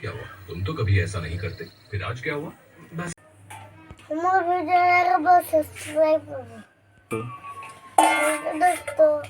क्या हुआ? तुम तो कभी ऐसा नहीं करते। फिर आज क्या हुआ? बस। सब्सक्राइब करो। दोस्तों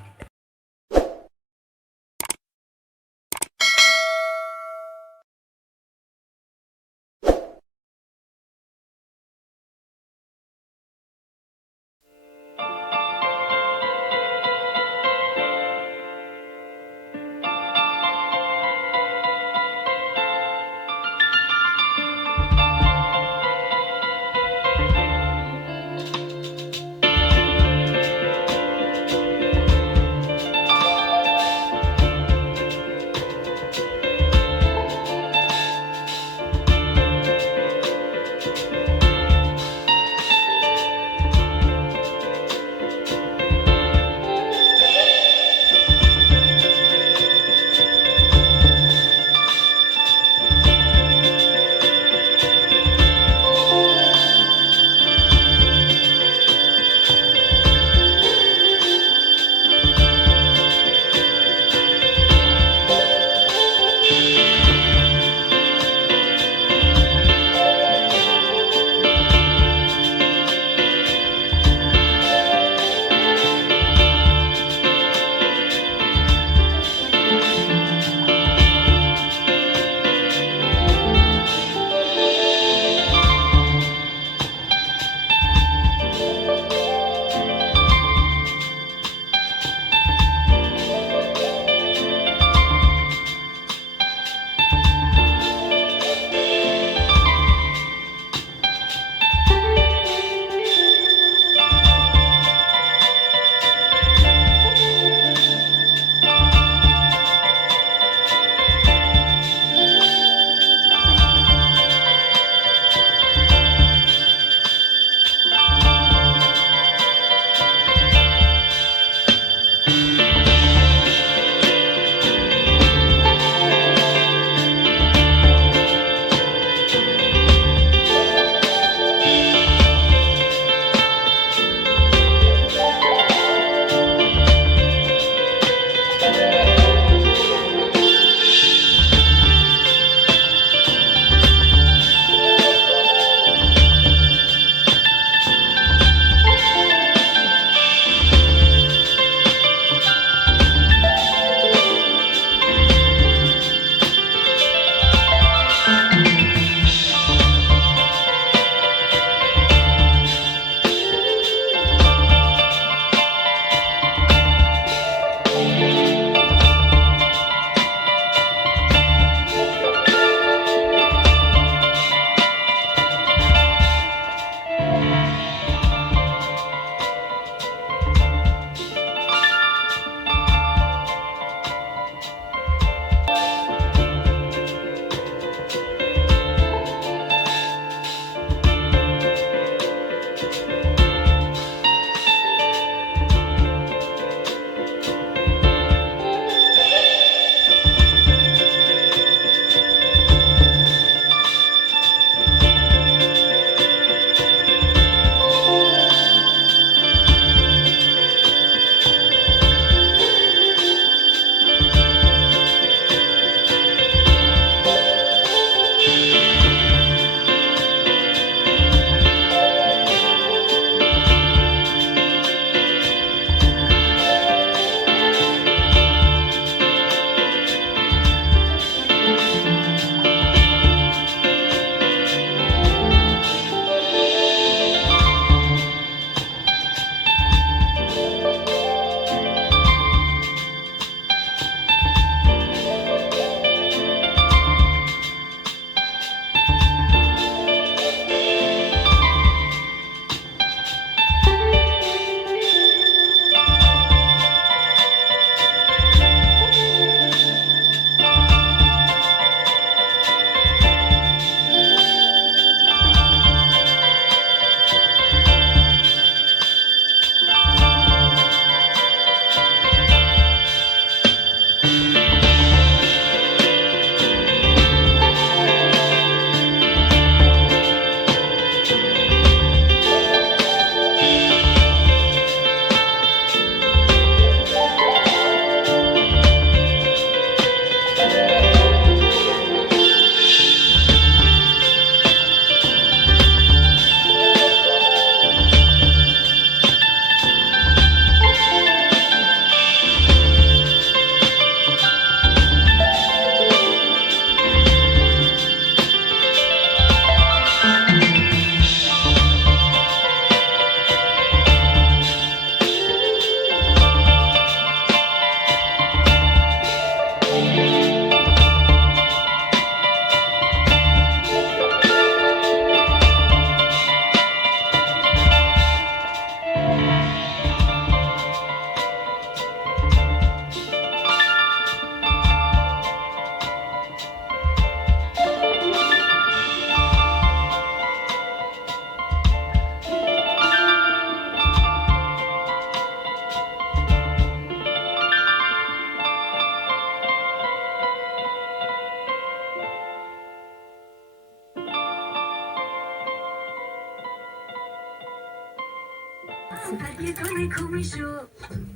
करके तुम्हें घूमी शो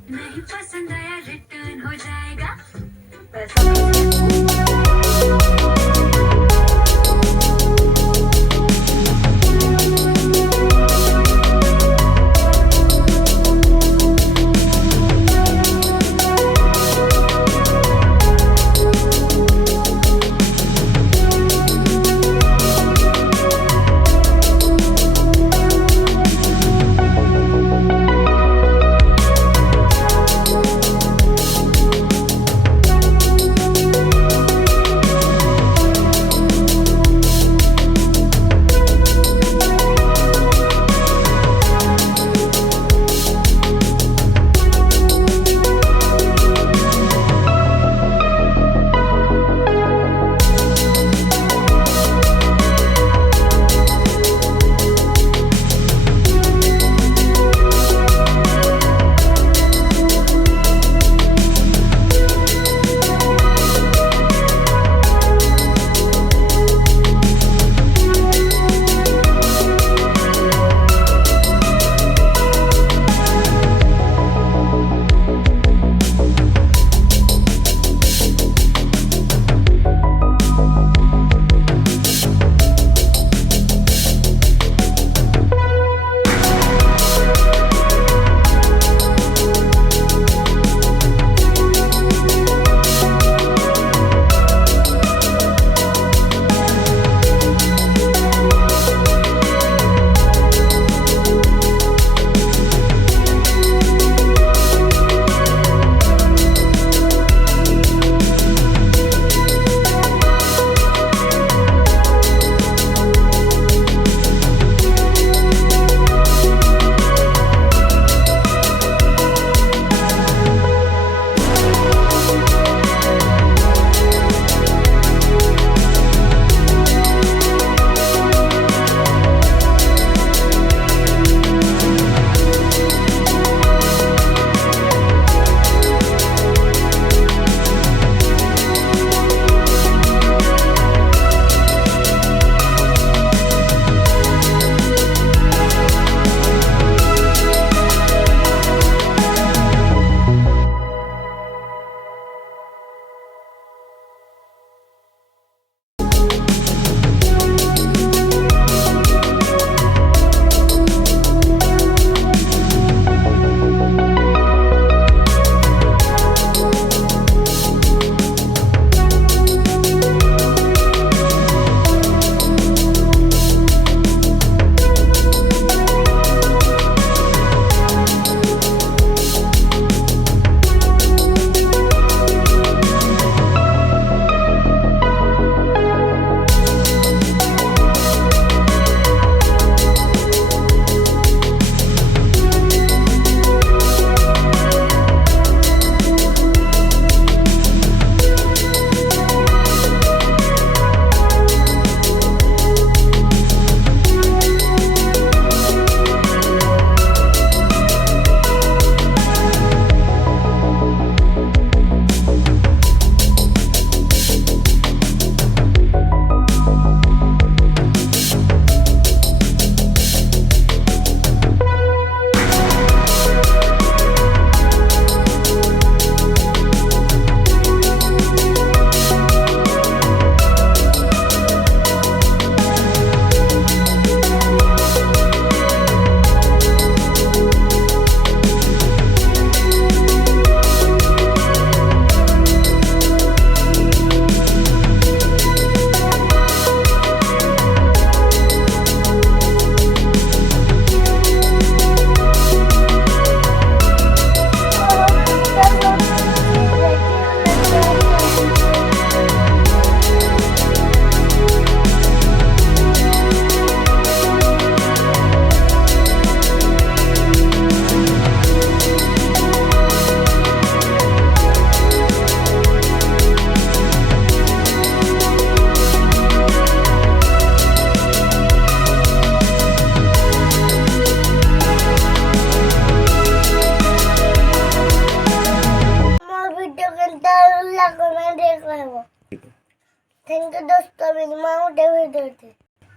नहीं पसंद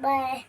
Bye.